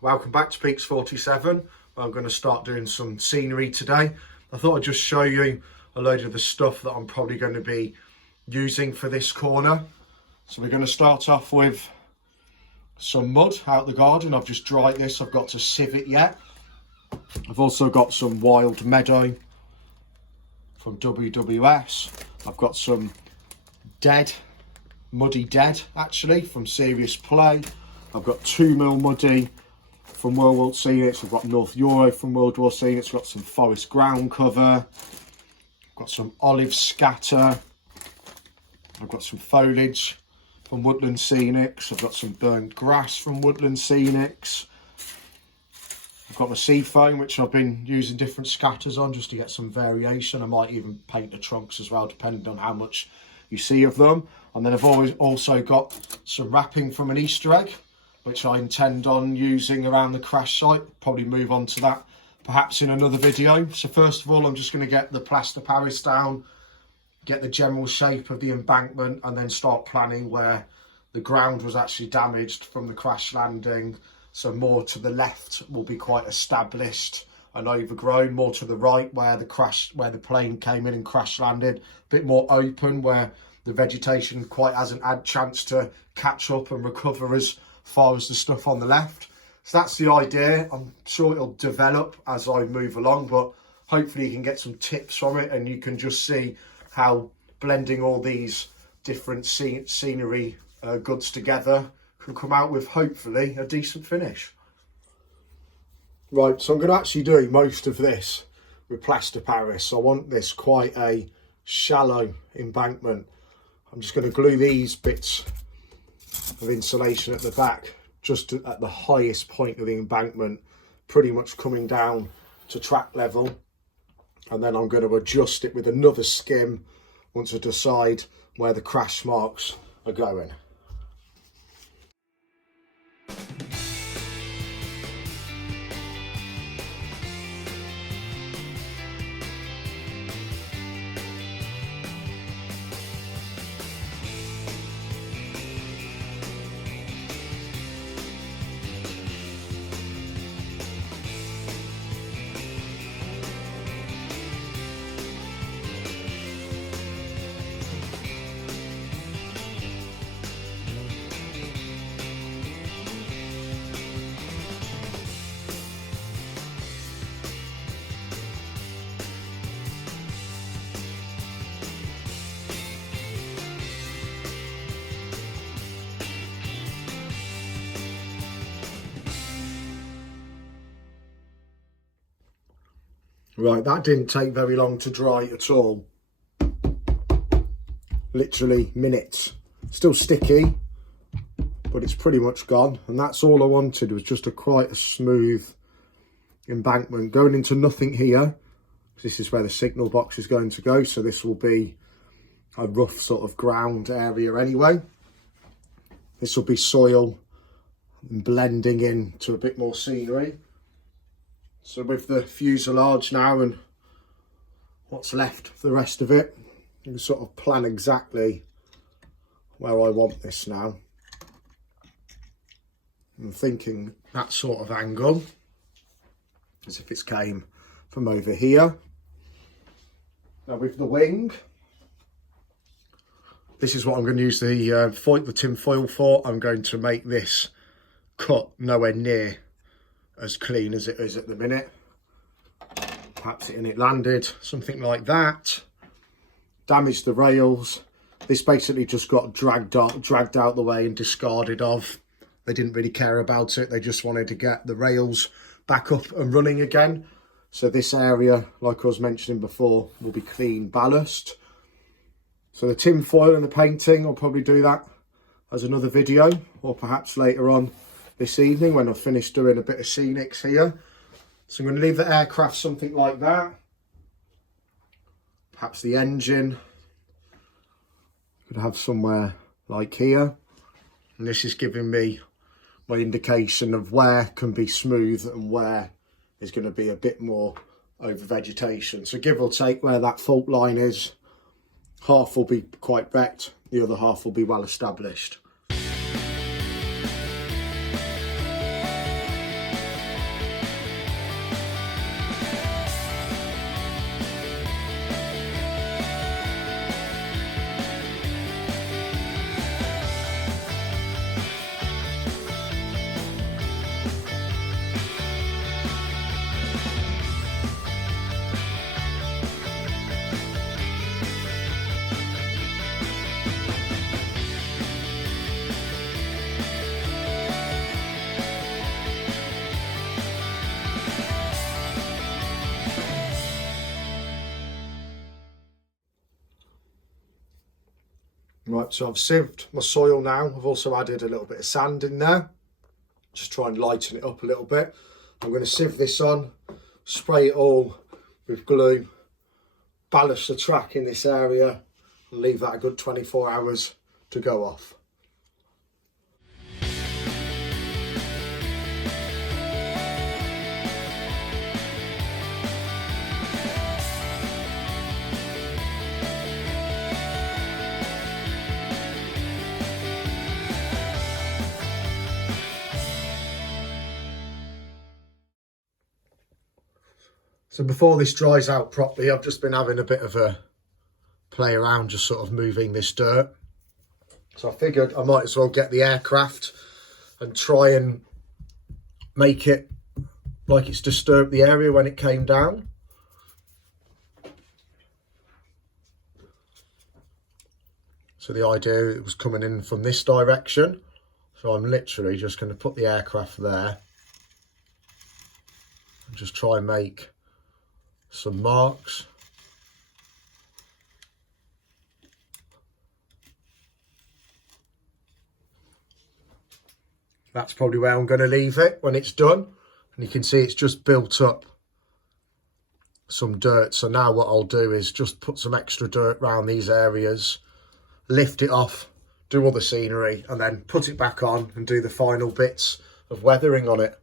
Welcome back to Peaks 47. I'm going to start doing some scenery today. I thought I'd just show you a load of the stuff that I'm probably going to be using for this corner. So we're going to start off with some mud out the garden. I've just dried this, I've got to sieve it yet. I've also got some wild meadow from WWS. I've got some muddy dead actually from Serious Play. I've got 2mm muddy from World War Scenics. I've got North Euro from World War Scenics. I've got some forest ground cover. I've got some olive scatter. I've got some foliage from Woodland Scenics. I've got some burnt grass from Woodland Scenics. I've got my sea foam, which I've been using different scatters on just to get some variation. I might even paint the trunks as well, depending on how much you see of them. And then I've also got some wrapping from an Easter egg, which I intend on using around the crash site. Probably move on to that perhaps in another video. So first of all, I'm just going to get the plaster Paris down, get the general shape of the embankment, and then start planning where the ground was actually damaged from the crash landing. So more to the left will be quite established and overgrown, more to the right where the plane came in and crash landed, a bit more open where the vegetation quite hasn't had chance to catch up and recover as far as the stuff on the left. So that's the idea. I'm sure it'll develop as I move along, but hopefully you can get some tips from it and you can just see how blending all these different scenery goods together can come out with hopefully a decent finish. Right, so I'm going to actually do most of this with plaster Paris. I want this quite a shallow embankment. I'm just going to glue these bits of insulation at the back just at the highest point of the embankment, pretty much coming down to track level, and then I'm going to adjust it with another skim once I decide where the crash marks are going. Right, that didn't take very long to dry at all. Literally minutes. Still sticky, but it's pretty much gone. And that's all I wanted, was just quite a smooth embankment. Going into nothing here. This is where the signal box is going to go. So this will be a rough sort of ground area anyway. This will be soil and blending into a bit more scenery. So with the fuselage now and what's left of the rest of it, you can sort of plan exactly where I want this now. I'm thinking that sort of angle, as if it came from over here. Now with the wing, this is what I'm going to use the tin foil for. I'm going to make this cut nowhere near as clean as it is at the minute. Perhaps it landed, something like that. Damaged the rails. This basically just got dragged out the way and discarded of. They didn't really care about it. They just wanted to get the rails back up and running again. So this area, like I was mentioning before, will be clean ballast. So the tin foil and the painting, I'll probably do that as another video, or perhaps later on this evening when I've finished doing a bit of scenics here. So I'm going to leave the aircraft something like that. Perhaps the engine could have somewhere like here. And this is giving me my indication of where can be smooth and where is going to be a bit more over vegetation. So give or take where that fault line is, half will be quite wrecked, the other half will be well established. Right, so I've sieved my soil now. I've also added a little bit of sand in there. Just try and lighten it up a little bit. I'm going to sieve this on, spray it all with glue, ballast the track in this area, and leave that a good 24 hours to go off. So before this dries out properly, I've just been having a bit of a play around, just sort of moving this dirt. So I figured I might as well get the aircraft and try and make it like it's disturbed the area when it came down. So the idea, it was coming in from this direction. So I'm literally just going to put the aircraft there and just try and make some marks. That's probably where I'm going to leave it when it's done. And you can see it's just built up some dirt. So now what I'll do is just put some extra dirt around these areas, lift it off, do all the scenery, and then put it back on and do the final bits of weathering on it.